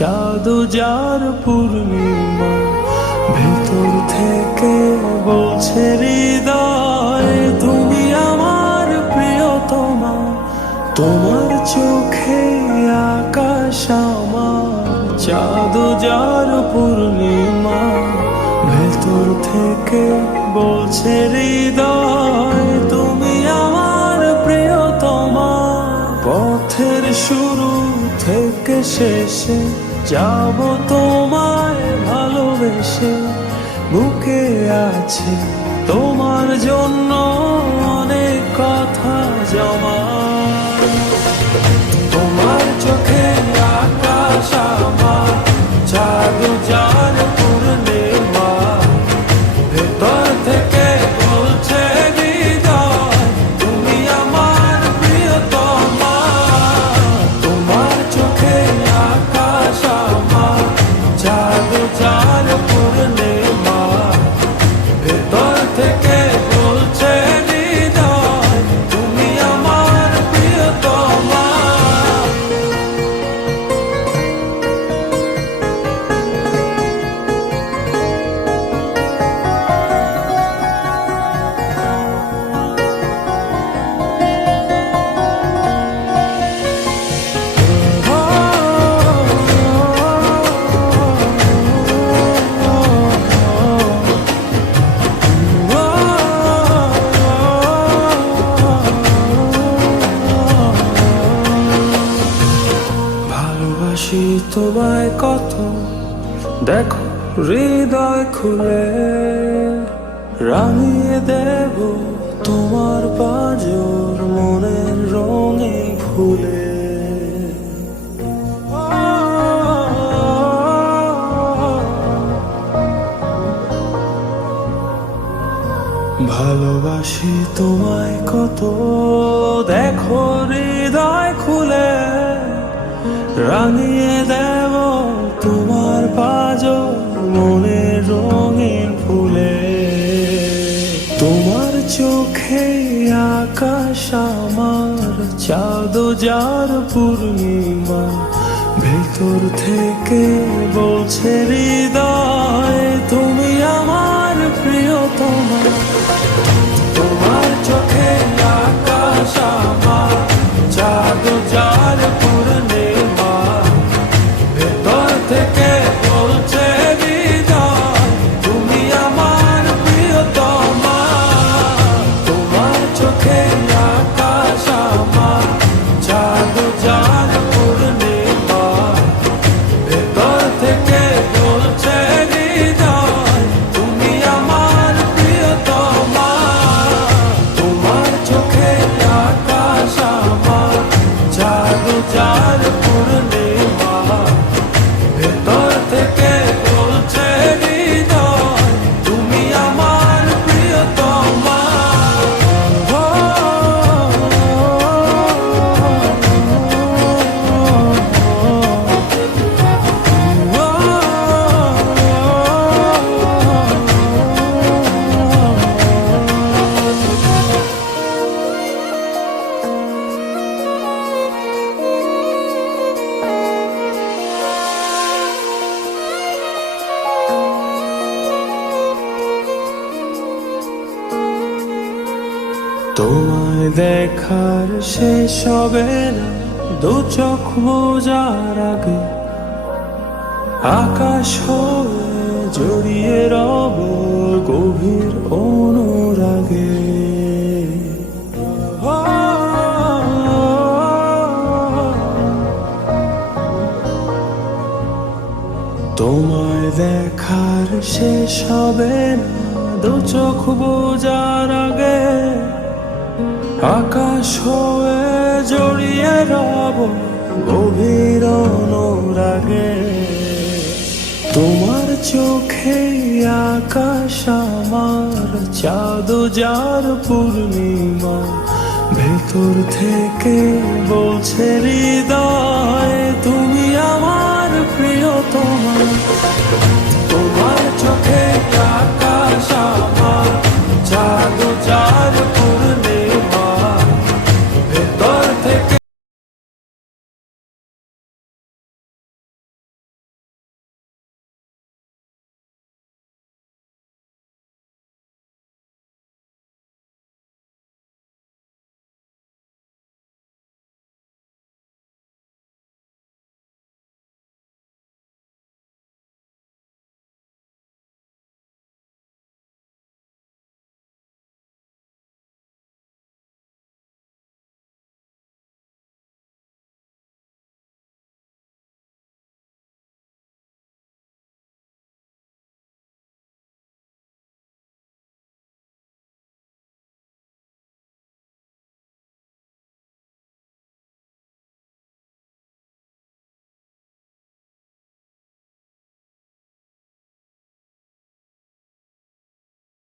চাঁদ যার পূর্ণিমা, ভেতর থেকে বলছে হৃদয় তুমি আমার প্রিয়তমা। তোমার চোখে আকাশ আমার, চাঁদ যার পূর্ণিমা, ভেতর থেকে বলছে হৃদয় তুমি আমার প্রিয়তমা। পথের শুরু থেকে শেষে যাব তোমায় ভালোবেসে, বুকে আছে তোমার জন্য অনেক কথা জমা। তোমার চোখে আকাশ আমার, চাঁদ যার পূর্ণিমা, ভেতর থেকে বলছে হৃদয় তুমি আমার প্রিয়তমা। তোমার চোখে আকাশ আমার, চাঁদ যার পূর্ণিমা, ভেতর থেকে বলছে হৃদয় তুমি আমার প্রিয়তমা। ভালোবাসি তোমায় কত, দেখো হৃদয় খুলে, রাঙিয়ে দেব তোমার পাঁজর মনের রঙিন ফুলে। ভালোবাসি তোমায় কত, দেখো হৃদয় খুলে, রাঙিয়ে দেব তোমার পাঁজর মনের রঙিন ফুলে। তোমার চোখে আকাশ আমার, চাঁদ যার পূর্ণিমা, ভেতর থেকে বলছে হৃদয় তুমি আমার প্রিয়তমা। তোমার চোখে আকাশ আমার, চাঁদ যার পূর্ণিমা, ভেতর থেকে বলছে হৃদয় তুমি আমার প্রিয়তমা। তোমার চোখে আকাশ আমার, চাঁদ যার পূর্ণিমা, ভেতর থেকে বলছে হৃদয় তুমি আমার প্রিয়তমা। তোমার চোখে আকাশ আমার, চাঁদ যার পূর্ণিমা, ভেতর থেকে বলছে হৃদয় তুমি আমার প্রিয়তমা। তোমায় দেখার শেষ হবে না দু চোখ বোঝার আগে, আকাশ হয়ে জড়িয়ে রব গভীর অনুরাগে। তোমায় দেখার শেষ হবে না দু চোখ বোঝার আগে, আকাশ হয়ে জড়িয়ে রব গভীর অনুরাগে। তোমার চোখে আকাশ আমার, চাঁদ যার পূর্ণিমা, ভেতর থেকে বলছে হৃদয় তুমি আমার প্রিয়তমা।